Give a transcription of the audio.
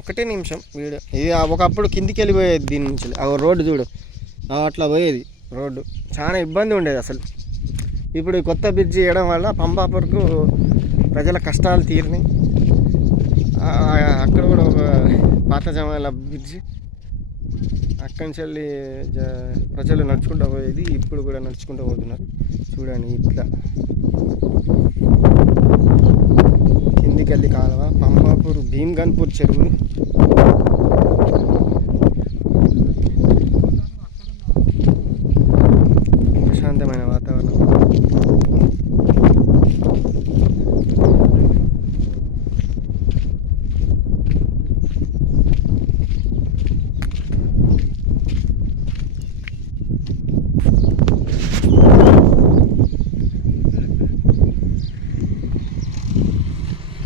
ఒకటే నిమిషం వీడియో ఇది. ఒకప్పుడు కిందికి వెళ్ళిపోయేది దీని నుంచి, ఆ రోడ్డు చూడు అట్లా పోయేది రోడ్డు, చాలా ఇబ్బంది ఉండేది అసలు. ఇప్పుడు కొత్త బ్రిడ్జి వేయడం వల్ల పంబాపూర్కు ప్రజల కష్టాలు తీరినాయి. అక్కడ కూడా ఒక పాత జమాల బ్రిడ్జి, అక్కడి నుంచి వెళ్ళి ప్రజలు నడుచుకుంటూ పోయేది, ఇప్పుడు కూడా నడుచుకుంటూ పోతున్నారు. చూడండి ఇట్లా కిందికి వెళ్ళి కాలువ పంబాపూర్ భీమ్గన్పూర్ చెరువు.